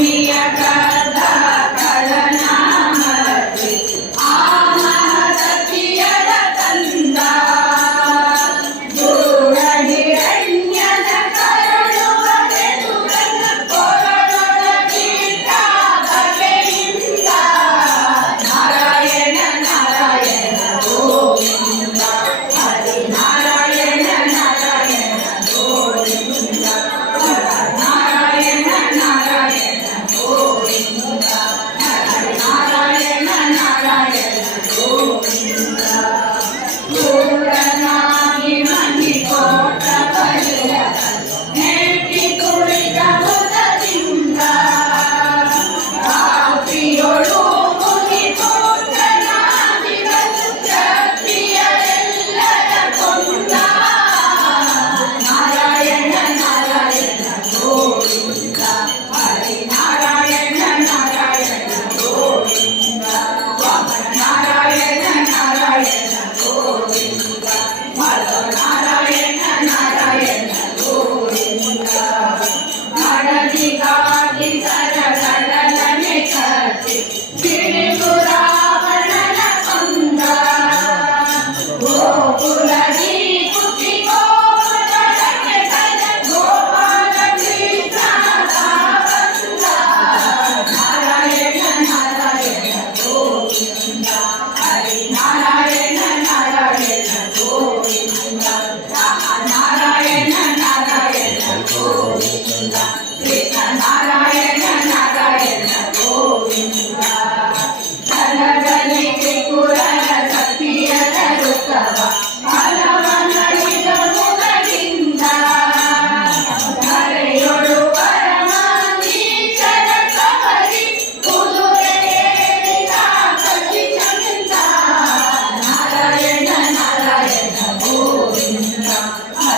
We Yeah.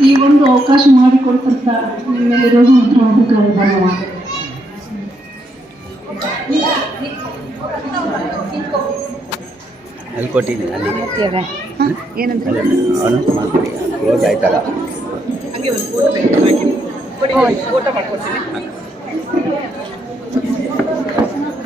ಈ ಒಂದು ಅವಕಾಶ ಮಾಡಿಕೊಡ್ತಂತ ನಿಮ್ಮೆಲ್ಲರಿಗೂ ಹತ್ರ ಅಧಿಕಾರಿ ಧನ್ಯವಾದ. ಅಲ್ಲಿ ಕೊಟ್ಟಿದ್ದೀನಿ ಅಲ್ಲಿ. ಏನಂತ? ಕ್ಲೋಸ್ ಆಯ್ತಲ್ಲ? ಫೋಟೋ ಮಾಡ್ಕೊತೀನಿ